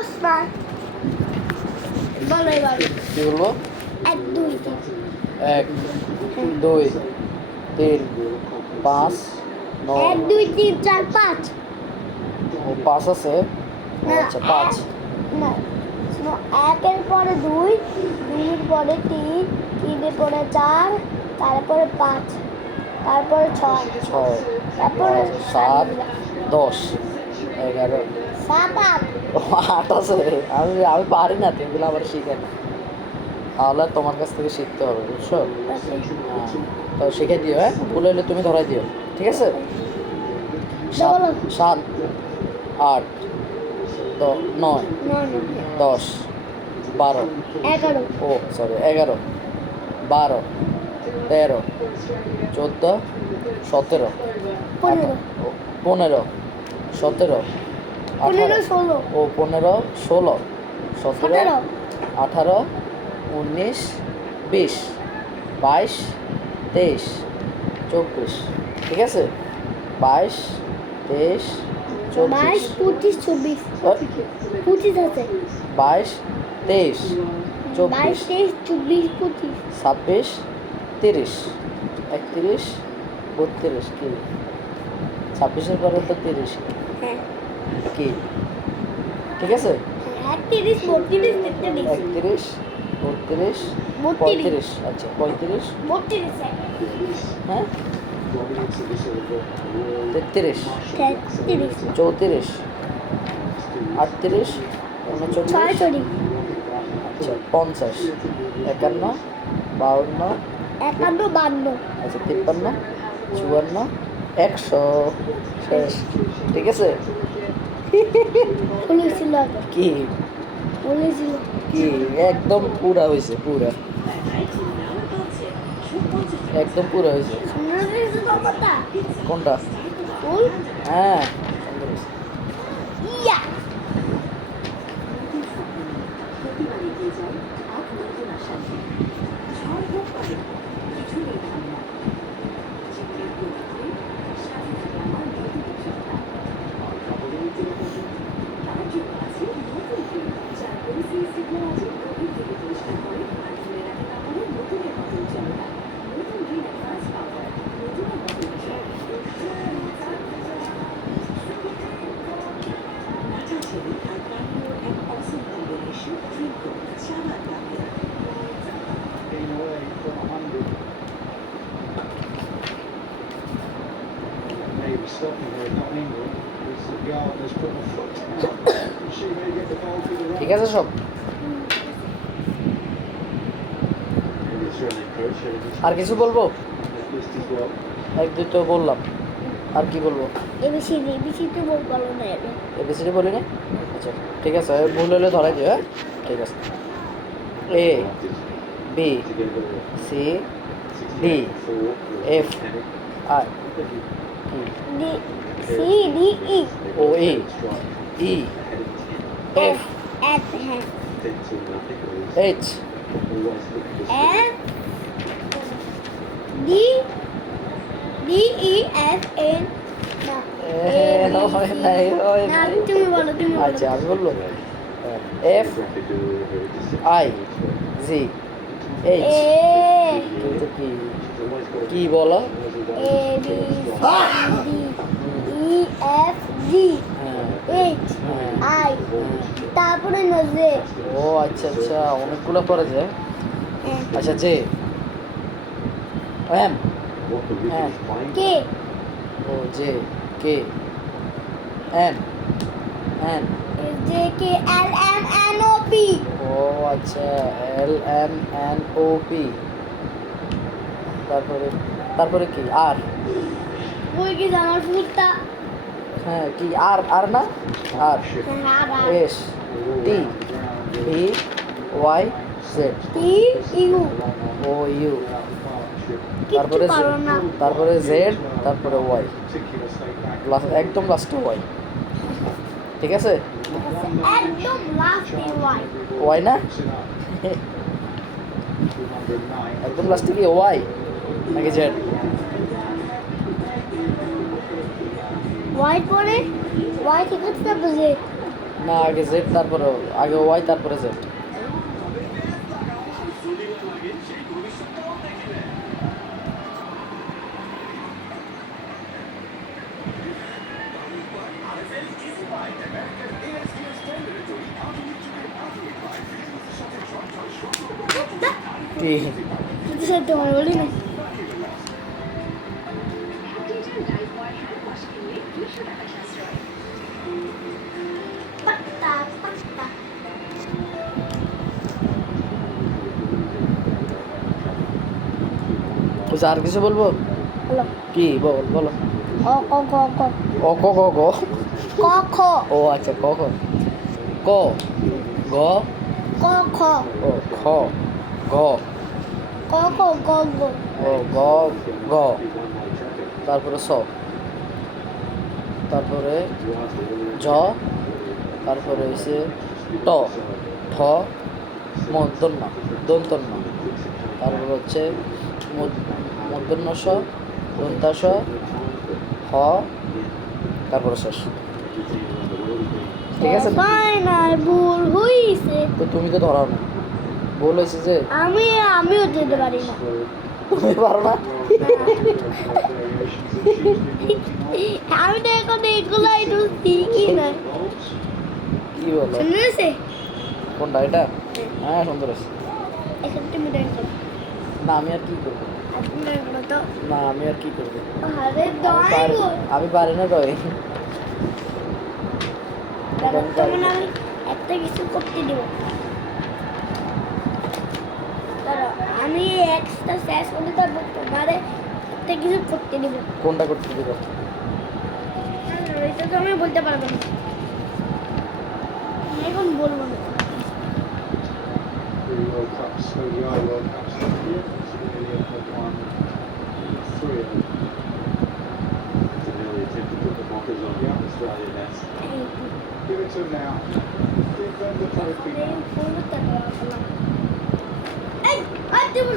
পারস না বলো এবার কি বলবো? 1 2 3 1 2 3 5 1 9 2 3 4 5 ও 5 আছে। ও আচ্ছা 5 না শোনো, 1 এর পরে 2 2 এর পরে 3 3 এর পরে 4 তারপরে 5 তারপরে 6 6 তারপরে 7 10 11 7 8 8 আছে। আমি আমি পারি না, তুমি আবার শিখে না, তাহলে তোমার কাছ থেকে শিখতে হবে, বুঝছো? হ্যাঁ, তো শিখে দিও, হ্যাঁ, ভুল হলে তুমি ধরাই দিও, ঠিক আছে? 7 8 9 10 12 11 ও সরি 11 12 13 14 17 15 15 17 15 18 16 ও 15 16 17 17 18 19 20 22 23 24, ঠিক আছে? 22 23 22 24 25 26 25 আছে 22 23 22 24 23 24 25 26 30 31 32 কি 26-এর পরে তো 30 হ্যাঁ কি, ঠিক আছে? 31 32 33 31 32 32 35, আচ্ছা 35, 32 হ্যাঁ 33 33 34 38 39 46 আচ্ছা 50 51 52 51 52 আচ্ছা 53 54 100 শেষ, ঠিক আছে? বলেছিল কি বলেছিল কি একদম পুরা হয়েছে, পুরা একদম পুরা হয়েছে। শুনে দিয়েছো তো কথা কোনটা? ওই হ্যাঁ সুন্দর হয়েছে। ইয়া Stopping here, not England, because the gardener's put a foot out. See where you get the ball through the ঠিক আছে সব? আর কিছু বলবো? এক দুই তো বললাম, আর কি বলবো? এবিসি তো বলবো না এবে এবিসিডি বলি না? আচ্ছা ঠিক আছে, ভুল হলে ধরাই দিও, হ্যাঁ ঠিক আছে। A B C D F I D C D E O A E F F হ্যাঁ H F D D E F N না তুমি বলো আচ্ছা আমি বললো F I G H, A কিন্তু কি কি বলো? A B C D E F G হ্যাঁ এইচ আই তারপরে নজে ও আচ্ছা আচ্ছা অনেকগুলো পরে যায়। আচ্ছা জে এম হ্যাঁ K O J K M N J K L M N O P O আচ্ছা L M N O P, তারপরে তারপরে কি আর? বই কি আমার ফুলটা হ্যাঁ কি আর আর না R S T V Y Z T U O U, কিচ্ছু তারপরে পারো না তারপরে জেড তারপরে ওয়াই, একদম লাস্টে ওয়াই, ঠিক আছে? একদম লাস্টে ওয়াই ওয়াই না একদম লাস্টে কি ওয়াই নাকি জেড? ওয়াই পরে ওয়াই থেকে তারপর জেড না আগে জেড তারপরে আগে ওয়াই তারপরে জেড। কি তুই সে তোমার বলি না পাত্তা পাত্তা বুঝে আর কিছু বলবো? হলো কি বল বলো। অ ক ক ক ও ক ক গ। ক খ ও আচ্ছা ক খ ক গ ক খ ও খ গ ক খ গ গ ও গ গ তারপরে স তারপরে জ তারপরে হচ্ছে ট ঠ মূর্ধন্য দন্তন্য তারপর হচ্ছে মূর্ধন্য স দন্তাস হ তারপরে শেষ। ঠিক আছে ফাইনাল ভুল হইছে তো তুমি তো ধরাও না, ভুল হয়েছে যে আমিও যেতে পারি না তুমি পারো না। আমি তো এখন এগুলো একটু শিখি না কি বলো শুনেছে কোনটা এটা? হ্যাঁ সুন্দর আছে। এখন তুমি দেখো না আমি আর কি করবো, আপনি দেখো তো না আমি আর কি করবো, আরে আমি দয় পারি- গো আমি পারি না ড্রয়িং। তখন আমি একটা কিছু করতে দেবো দাঁড়াও, আমি একটা শেষ করতে তারপর তোমারে একটা কিছু করতে দেবো কোনটা করতে দেবো? এটা তো আমি বলতে পারবো না আমি এখন বলবো না The World Cups, ODI World Cups next year. So Italy have won 3 of them. It's an early attempt to put the Mockers on the Australia nets. Give it to them now. Give them the trophy now. এই আর দেবো